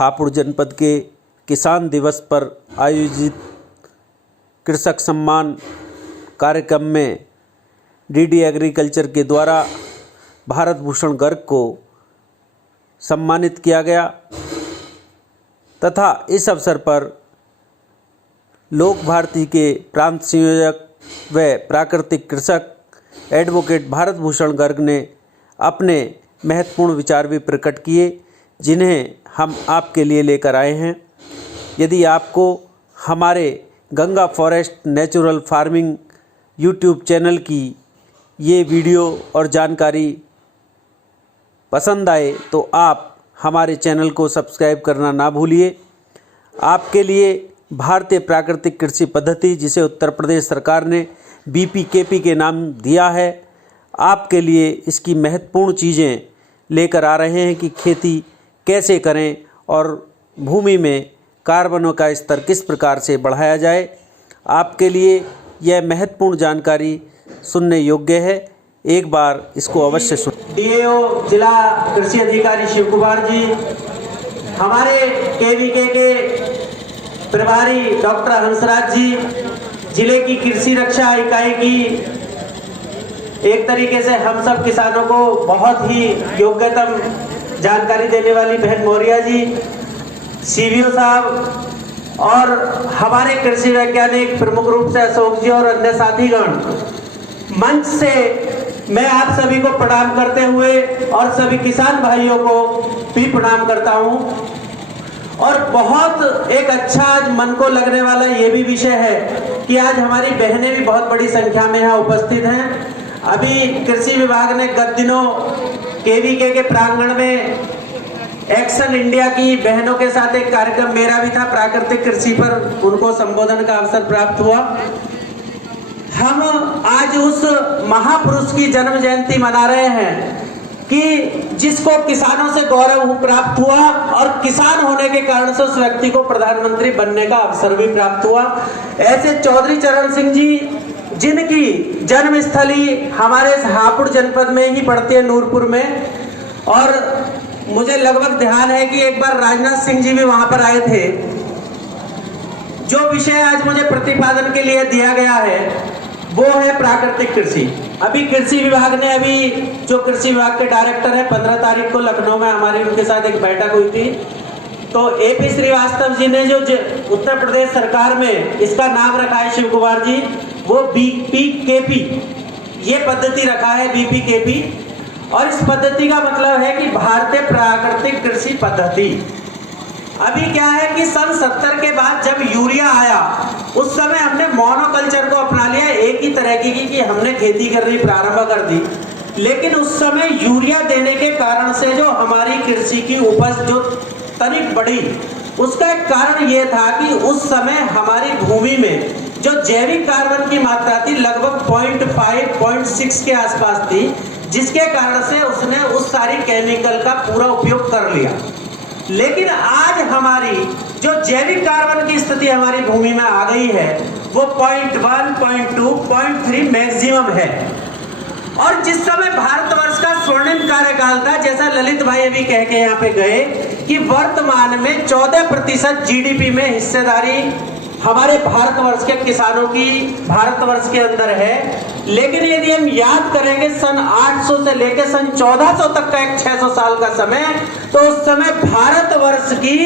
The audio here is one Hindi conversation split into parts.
हापुड़ जनपद के किसान दिवस पर आयोजित कृषक सम्मान कार्यक्रम में डीडी एग्रीकल्चर के द्वारा भारत भूषण गर्ग को सम्मानित किया गया तथा इस अवसर पर लोक भारती के प्रांत संयोजक व प्राकृतिक कृषक एडवोकेट भारत भूषण गर्ग ने अपने महत्वपूर्ण विचार भी प्रकट किए, जिन्हें हम आपके लिए लेकर आए हैं। यदि आपको हमारे Ganga forest natural farming YouTube channel की ये वीडियो और जानकारी पसंद आए तो आप हमारे चैनल को सब्सक्राइब करना ना भूलिए। आपके लिए भारतीय प्राकृतिक कृषि पद्धति, जिसे उत्तर प्रदेश सरकार ने BPKP के नाम दिया है, आपके लिए इसकी महत्वपूर्ण चीज़ें लेकर आ रहे हैं कि खेती कैसे करें और भूमि में कार्बन का स्तर किस प्रकार से बढ़ाया जाए। आपके लिए यह महत्वपूर्ण जानकारी सुनने योग्य है, एक बार इसको अवश्य सुन। DAO जिला कृषि अधिकारी शिव कुमार जी, हमारे KVK के प्रभारी डॉक्टर हंसराज जी, जिले की कृषि रक्षा इकाई की एक तरीके से हम सब किसानों को बहुत ही योग्यतम जानकारी देने वाली बहन मौर्या जी, CVO साहब और हमारे कृषि वैज्ञानिक प्रमुख रूप से अशोक जी और अन्य साथीगण, मंच से मैं आप सभी को प्रणाम करते हुए और सभी किसान भाइयों को भी प्रणाम करता हूं। और बहुत एक अच्छा आज मन को लगने वाला ये भी विषय है कि आज हमारी बहनें भी बहुत बड़ी संख्या में यहाँ उपस्थित हैं। अभी कृषि विभाग ने गत दिनों KVK के प्रांगण में एक्शन इंडिया की बहनों के साथ एक कार्यक्रम मेरा भी था, प्राकृतिक कृषि पर उनको संबोधन का अवसर प्राप्त हुआ। हम आज उस महापुरुष की जन्म जयंती मना रहे हैं कि जिसको किसानों से गौरव प्राप्त हुआ और किसान होने के कारण से उस व्यक्ति को प्रधानमंत्री बनने का अवसर भी प्राप्त हुआ। ऐसे चौधरी चरण सिंह जी, जिनकी जन्मस्थली हमारे हापुड़ जनपद में ही पड़ती है, नूरपुर में, और मुझे लगभग ध्यान है कि एक बार राजनाथ सिंह जी भी वहां पर आए थे। जो विषय आज मुझे प्रतिपादन के लिए दिया गया है वो है प्राकृतिक कृषि। अभी कृषि विभाग ने, अभी जो कृषि विभाग के डायरेक्टर है, 15 तारीख को लखनऊ में हमारी उनके साथ एक बैठक हुई थी, तो AP श्रीवास्तव जी ने जो उत्तर प्रदेश सरकार में इसका नाम रखा है, शिव कुमार जी, वो BPKP ये पद्धति रखा है, BPKP। और इस पद्धति का मतलब है कि भारतीय प्राकृतिक कृषि पद्धति। अभी क्या है कि सन 70 के बाद जब यूरिया आया, उस समय हमने मोनोकल्चर को अपना लिया, एक ही तरह की कि हमने खेती करनी प्रारंभ कर दी। लेकिन उस समय यूरिया देने के कारण से जो हमारी कृषि की उपज जो तनिक बढ़ी, उसका एक कारण ये था कि उस समय हमारी भूमि में जो जैविक कार्बन की मात्रा थी लगभग 0.5-0.6 के आसपास थी, जिसके कारण से उसने उस सारी केमिकल का पूरा उपयोग कर लिया। लेकिन आज हमारी जो जैविक कार्बन की स्थिति हमारी भूमि में आ गई है वो 0.1, 0.2, 0.3 मैक्सिमम है। और जिस समय भारतवर्ष का स्वर्णिम कार्यकाल था, जैसा ललित भाई अभी कह के यहाँ पे गए कि वर्तमान में 14% GDP में हिस्सेदारी हमारे भारतवर्ष के किसानों की भारतवर्ष के अंदर है। लेकिन यदि हम याद करेंगे सन 800 से लेकर सन 1400 तक का एक 600 साल का समय, तो उस समय भारतवर्ष की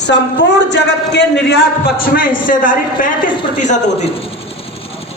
संपूर्ण जगत के निर्यात पक्ष में हिस्सेदारी 35% होती थी।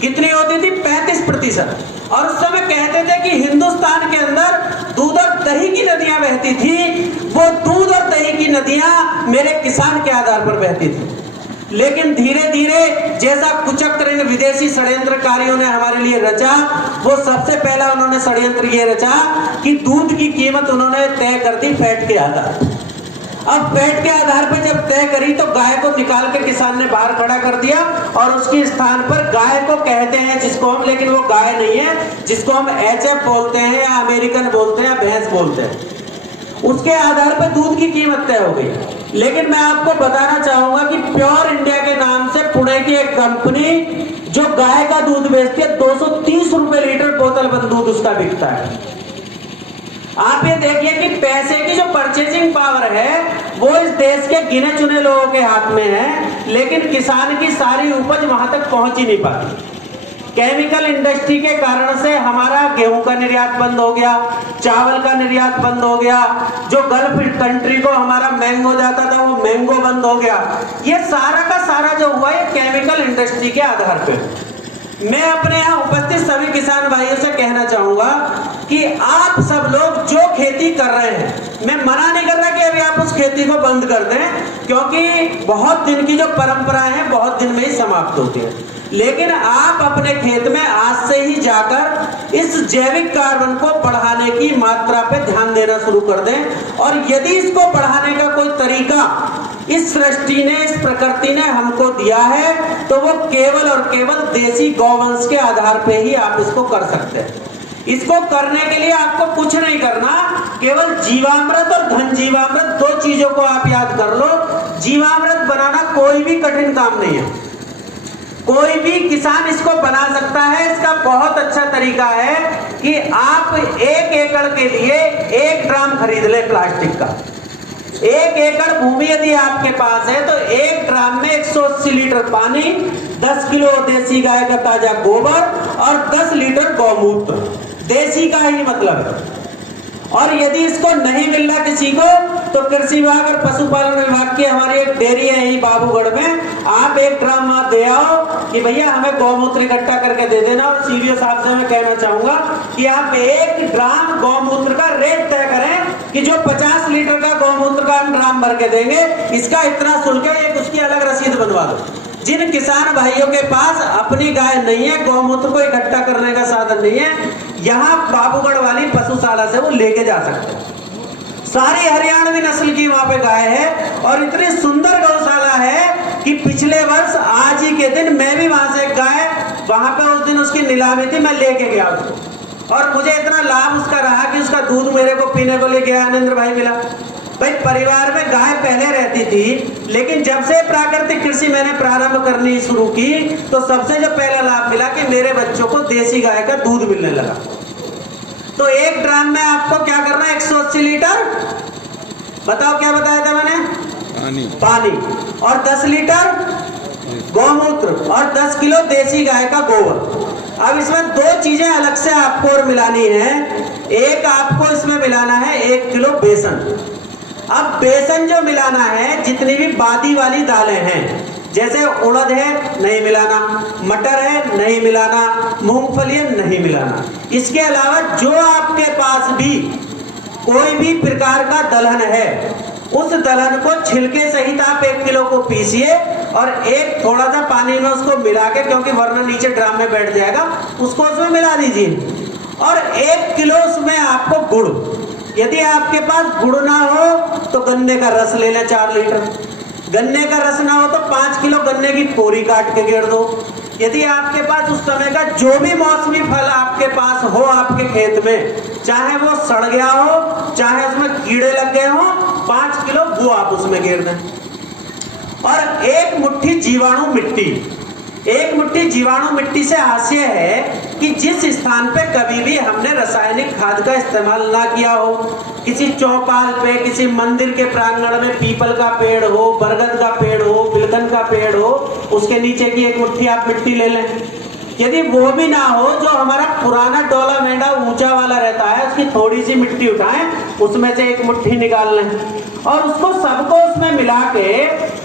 कितनी होती थी? 35%। और उस समय कहते थे कि हिंदुस्तान के अंदर दूध और दही की नदियां बहती थी, वो दूध और दही की नदियां मेरे किसान के आधार पर बहती थी। लेकिन धीरे धीरे जैसा कुचक्र इन विदेशी षड्यंत्रकारियों ने हमारे लिए रचा, वो सबसे पहला उन्होंने षड्यंत्र ये रचा कि दूध की कीमत उन्होंने तय कर दी फैट के आधार। अब फैट के आधार पर जब तय करी तो गाय को निकाल के किसान ने बाहर खड़ा कर दिया और उसके स्थान पर गाय को कहते हैं जिसको हम, लेकिन वो गाय नहीं है, जिसको हम HF बोलते हैं या अमेरिकन बोलते हैं या भैंस बोलते हैं, उसके आधार पर दूध की कीमत तय हो गई। लेकिन मैं आपको बताना चाहूंगा कि प्योर इंडिया के नाम से पुणे की एक कंपनी जो गाय का दूध बेचती है, 230 रुपए लीटर बोतल बंद दूध उसका बिकता है। आप ये देखिए कि पैसे की जो परचेजिंग पावर है वो इस देश के गिने चुने लोगों के हाथ में है, लेकिन किसान की सारी उपज वहां तक पहुंच ही नहीं पाती। केमिकल इंडस्ट्री के कारण से हमारा गेहूं का निर्यात बंद हो गया, चावल का निर्यात बंद हो गया, जो गल्फ कंट्री को हमारा मैंगो जाता था वो मैंगो बंद हो गया। ये सारा का सारा जो हुआ है केमिकल इंडस्ट्री के आधार पे। मैं अपने यहाँ उपस्थित सभी किसान भाइयों से कहना चाहूंगा कि आप सब लोग जो खेती कर रहे हैं, मैं मना नहीं कर रहा कि अभी आप उस खेती को बंद कर दें, क्योंकि बहुत दिन की जो परंपराएं हैं बहुत दिन में ही समाप्त होती है। लेकिन आप अपने खेत में आज से ही जाकर इस जैविक कार्बन को बढ़ाने की मात्रा पे ध्यान देना शुरू कर दें। और यदि इसको बढ़ाने का कोई तरीका इस सृष्टि ने, इस प्रकृति ने हमको दिया है, तो वो केवल और केवल देसी गौवंश के आधार पे ही आप इसको कर सकते हैं। इसको करने के लिए आपको कुछ नहीं करना, केवल जीवामृत और घन जीवामृत, दो चीजों को आप याद कर लो। जीवामृत बनाना कोई भी कठिन काम नहीं है, कोई भी किसान इसको बना सकता है। इसका बहुत अच्छा तरीका है कि आप 1 एकड़ के लिए 1 ड्राम खरीद ले प्लास्टिक का। 1 एकड़ भूमि यदि आपके पास है तो 1 ड्राम में 180 लीटर पानी, 10 किलो देसी गाय का ताजा गोबर और 10 लीटर गौमूत्र, देसी का ही मतलब है। और यदि इसको नहीं मिल रहा किसी को, तो कृषि विभाग और पशुपालन विभाग की हमारी एक डेयरी है यही बाबूगढ़ में, आप 1 ड्राम वहां दे आओ कि भैया हमें गौमूत्र इकट्ठा करके दे देना। और सीडीओ साहब से मैं कहना चाहूंगा कि आप 1 ड्राम गौमूत्र का रेट तय करें कि जो 50 लीटर का गौमूत्र का हम ड्राम भर के देंगे, इसका इतना शुल्क है, एक उसकी अलग रसीद बनवा दो। जिन किसान भाइयों के पास अपनी गाय नहीं है, गौमूत्र को इकट्ठा करने का साधन नहीं है, यहाँ बाबूगढ़ वाली पशुशाला से वो लेके जा सकते हैं। सारी हरियाणवी नस्ल की वहां पे गाय है और इतनी सुंदर गौशाला है कि पिछले वर्ष आज ही के दिन मैं भी वहां से गाय, वहां पे उस दिन उसकी नीलामी थी, मैं लेके गया उसको और मुझे इतना लाभ उसका रहा कि उसका दूध मेरे को पीने को लेके आनंद भाई मिला। भाई परिवार में गाय पहले रहती थी, लेकिन जब से प्राकृतिक कृषि मैंने प्रारंभ करनी शुरू की तो सबसे जो पहला लाभ मिला कि मेरे बच्चों को देसी गाय का दूध मिलने लगा। तो 1 ड्राम में आपको क्या करना है, 180 लीटर, बताओ क्या बताया था मैंने, पानी और 10 लीटर गौमूत्र और 10 किलो देसी गाय का गोबर। अब इसमें 2 चीजें अलग से आपको और मिलानी है। एक आपको इसमें मिलाना है 1 किलो बेसन। अब बेसन जो मिलाना है, जितनी भी बादी वाली दालें हैं, जैसे उड़द है नहीं मिलाना, मटर है नहीं मिलाना, मूंगफली है नहीं मिलाना। इसके अलावा जो आपके पास भी कोई भी प्रकार का दलहन है, उस दलहन को छिलके सहित आप 1 किलो को पीसिए और एक थोड़ा सा पानी में उसको मिला के, क्योंकि वरना नीचे ड्राम में बैठ जाएगा, उसको उसमें मिला दीजिए। और 1 किलो उसमें आपको गुड़, यदि आपके पास गुड़ ना हो तो गन्ने का रस ले लें 4 लीटर, गन्ने का रस ना हो तो 5 किलो गन्ने की कोरी काट के गेर दो। यदि आपके पास उस समय का जो भी मौसमी फल आपके पास हो आपके खेत में, चाहे वो सड़ गया हो, चाहे उसमें कीड़े लग गए हो, 5 किलो वो आप उसमें गेर दें। और 1 मुट्ठी जीवाणु मिट्टी। 1 मुट्ठी जीवाणु मिट्टी से हास्य है कि जिस स्थान पे कभी भी हमने रासायनिक खाद का इस्तेमाल ना किया हो, किसी चौपाल पे, किसी मंदिर के प्रांगण में पीपल का पेड़ हो, बरगद का पेड़ हो, बिलगन का पेड़ हो, उसके नीचे की 1 मुट्ठी आप मिट्टी ले लें। यदि वो भी ना हो, जो हमारा पुराना डोला मेंढा ऊंचा वाला रहता है, उसकी थोड़ी सी मिट्टी उठाएं, उसमें से 1 मुट्ठी निकाल लें और उसको सबको उसमें मिला के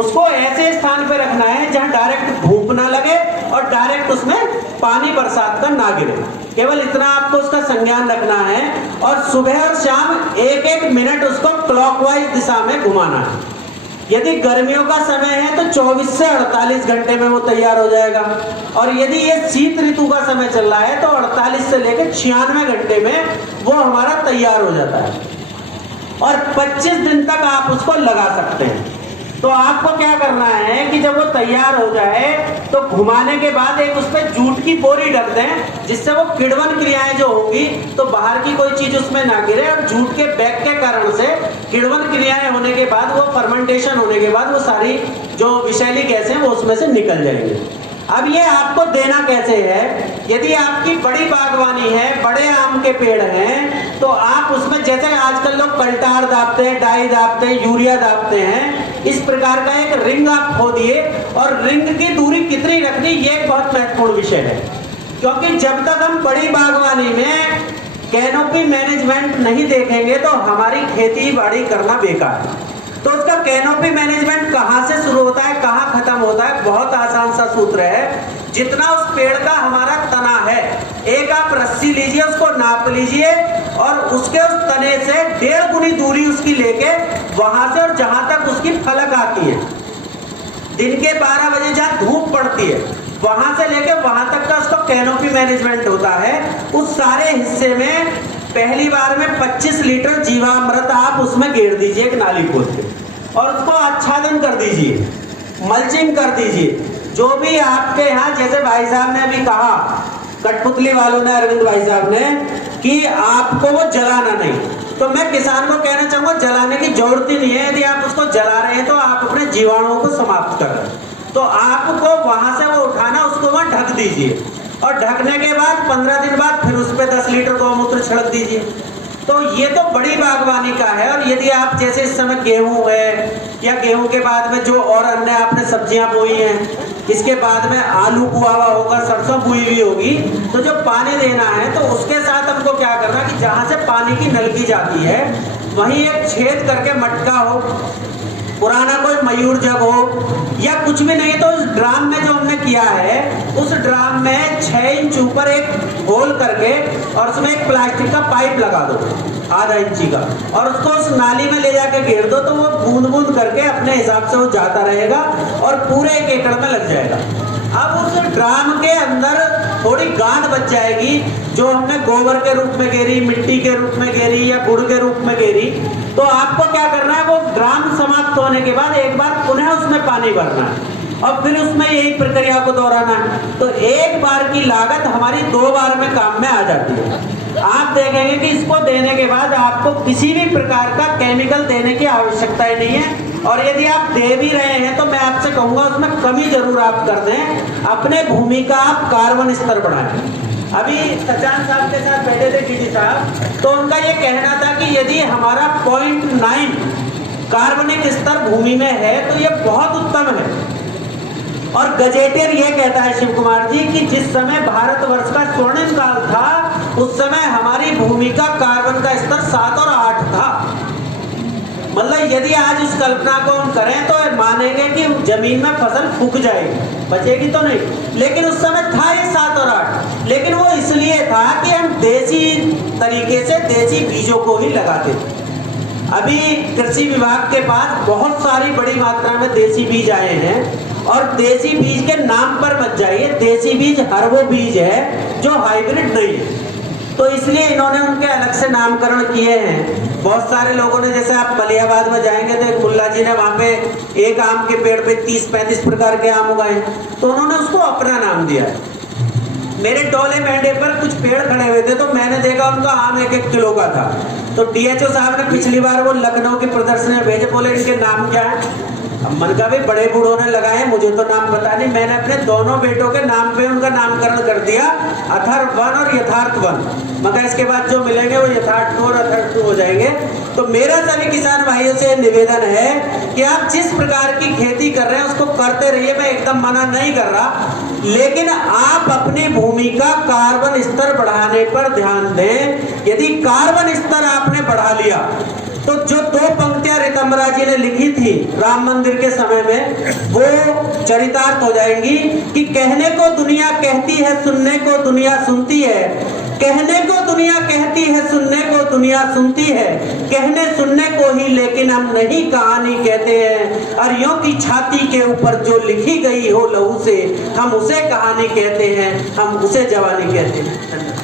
उसको ऐसे स्थान पे रखना है जहां डायरेक्ट धूप ना लगे और डायरेक्ट उसमें पानी बरसात का ना गिरे। केवल इतना आपको उसका संज्ञान रखना है और सुबह और शाम 1-1 मिनट उसको क्लॉकवाइज दिशा में घुमाना है। यदि गर्मियों का समय है तो 24 से 48 घंटे में वो तैयार हो जाएगा, और यदि ये शीत ऋतु का समय चल रहा है तो 48 से लेकर 96 घंटे में वो हमारा तैयार हो जाता है और 25 दिन तक आप उसको लगा सकते हैं। तो आपको क्या करना है कि जब वो तैयार हो जाए तो घुमाने के बाद एक उस पर जूट की बोरी ढक दें, जिससे वो किण्वन क्रियाएं जो होंगी तो बाहर की कोई चीज उसमें ना गिरे, और जूट के बैग के कारण से किण्वन क्रियाएं होने के बाद, वो फर्मेंटेशन होने के बाद वो सारी जो विषैली गैसें वो उसमें से निकल जाएंगी। अब ये आपको देना कैसे है? यदि आपकी बड़ी बागवानी है, बड़े आम के पेड़ हैं, तो आप उसमें जैसे आजकल लोग कल्टार दाबते हैं, डाई दाबते हैं, यूरिया दाबते हैं, इस प्रकार का एक रिंग आप खोदिए। और रिंग की दूरी कितनी रखनी, ये एक बहुत महत्वपूर्ण विषय है, क्योंकि जब तक हम बड़ी बागवानी में कैनोपी मैनेजमेंट नहीं देखेंगे तो हमारी खेती बाड़ी करना बेकार है। तो उसका कैनोपी मैनेजमेंट कहाँ से शुरू होता है, कहाँ खत्म होता है? बहुत आसान सा सूत्र है, जितना उस पेड़ का हमारा तना है, एक आप रस्सी लीजिए, उसको नाप लीजिए और उसके उस तने से 1.5 गुनी दूरी उसकी लेके वहां से और जहां तक उसकी फलक आती है, दिन के 12 बजे जहां धूप पड़ती है, वहां से लेके वहां तक का उसका कैनोपी मैनेजमेंट होता है। उस सारे हिस्से में पहली बार में 25 लीटर जीवामृत आप उसमें गेर दीजिए एक नाली खोद के, और उसको आच्छादन कर दीजिए, मल्चिंग कर दीजिए। जो भी आपके यहाँ, जैसे भाई साहब ने अभी कहा, कठपुतली वालों ने, अरविंद भाई साहब ने, कि आपको वो जलाना नहीं, तो मैं किसान को कहना चाहूंगा जलाने की जरूरत ही नहीं है। यदि आप उसको जला रहे हैं तो आप अपने जीवाणुओं को समाप्त कर रहे हैं। तो आपको वहां से वो उठाना, उसको वहां ढक दीजिए, और ढकने के बाद 15 दिन बाद फिर उस पर 10 लीटर गौमूत्र छिड़क दीजिए। तो ये तो बड़ी बागवानी का है। और यदि आप जैसे इस समय गेहूं है, या गेहूं के बाद में जो और अन्य आपने सब्जियां बोई हैं, इसके बाद में आलू बुआ हुआ होगा, सरसों बुई हुई होगी, तो जो पानी देना है तो उसके साथ हमको क्या करना कि जहां से पानी की नलकी जाती है वहीं एक छेद करके मटका हो, पुराना कोई मयूर जग हो, या कुछ भी नहीं तो उस ड्राम में जो हमने किया है, उस ड्राम में 6 इंच ऊपर एक होल करके और उसमें एक प्लास्टिक का पाइप लगा दो, आधा इंची का, और उसको उस नाली में ले जाके घेर दो, तो वो बूंद बूंद करके अपने हिसाब से वो जाता रहेगा और पूरे 1 एकड़ में लग जाएगा। अब उस ड्राम के अंदर थोड़ी गांठ बच जाएगी, जो हमने गोबर के रूप में घेरी, मिट्टी के रूप में घेरी, या गुड़ के रूप में घेरी, तो आपको क्या करना है, वो ड्राम समाप्त होने के बाद एक बार पुनः उसमें पानी भरना है और फिर उसमें यही प्रक्रिया को दोहराना है। तो एक बार की लागत हमारी 2 बार में काम में आ जाती है। आप देखेंगे कि इसको देने के बाद आपको किसी भी प्रकार का केमिकल देने की आवश्यकता ही नहीं है। और यदि आप दे भी रहे हैं तो मैं आपसे कहूंगा उसमें कमी जरूर आप कर दें, अपने भूमि का आप कार्बन स्तर बढ़ाएं। अभी सचान साहब के साथ बैठे थे डीडी साहब, तो उनका ये कहना था कि यदि हमारा 0.9 कार्बनिक स्तर भूमि में है तो ये बहुत उत्तम है। और गजेटियर ये कहता है शिव कुमार जी कि जिस समय भारतवर्ष का स्वर्णिम काल था, उस समय हमारी भूमि का कार्बन का स्तर 7 और 8 था। मतलब यदि आज उस कल्पना को हम करें तो मानेंगे कि जमीन में फसल फूक जाएगी, बचेगी तो नहीं, लेकिन उस समय था ये 7 और 8। लेकिन वो इसलिए था कि हम देसी तरीके से देसी बीजों को ही लगाते थे। अभी कृषि विभाग के पास बहुत सारी बड़ी मात्रा में देसी बीज आए हैं, और देसी बीज के नाम पर मत जाइए, देसी बीज हर वो बीज है जो हाइब्रिड नहीं है। तो इसलिए इन्होंने उनके अलग से नामकरण किए हैं। बहुत सारे लोगों ने, जैसे आप मलियाबाद में जाएंगे तो एक मुल्ला जी ने वहाँ पे एक आम के पेड़ पे 30-35 प्रकार के आम उगाए, तो उन्होंने उसको अपना नाम दिया है। मेरे टोले मेंढे पर कुछ पेड़ खड़े हुए थे, तो मैंने देखा उनका आम 1-1 किलो का था। तो डीएचओ साहब ने पिछली बार वो लखनऊ की प्रदर्शनी में भेजे, बोले इनके नाम क्या है। अब मन का भी बड़े बूढ़ों ने लगाए, मुझे तो नाम पता नहीं। मैंने अपने दोनों बेटों के नाम पे उनका नामकरण कर दिया, अथर्व 1 और यथार्थ 1, मगर इसके बाद जो मिलेंगे वो यथार्थ 2 और अथर्व 2 हो जाएंगे। तो मेरा सभी किसान भाइयों से निवेदन है कि आप जिस प्रकार की खेती कर रहे हैं उसको करते रहिए, मैं एकदम मना नहीं कर रहा, लेकिन आप अपनी भूमि का कार्बन स्तर बढ़ाने पर ध्यान दें। यदि कार्बन स्तर आपने बढ़ा लिया तो जो 2 पंक्तियां ऋतंबरा जी ने लिखी थी राम मंदिर के समय में, वो चरितार्थ हो जाएंगी कि कहने को दुनिया कहती है, सुनने को दुनिया सुनती है, कहने को दुनिया कहती है, सुनने को दुनिया सुनती है, कहने सुनने को ही लेकिन हम नहीं कहानी कहते हैं, अरियों की छाती के ऊपर जो लिखी गई हो लहू से, हम उसे कहानी कहते हैं, हम उसे जवानी कहते हैं।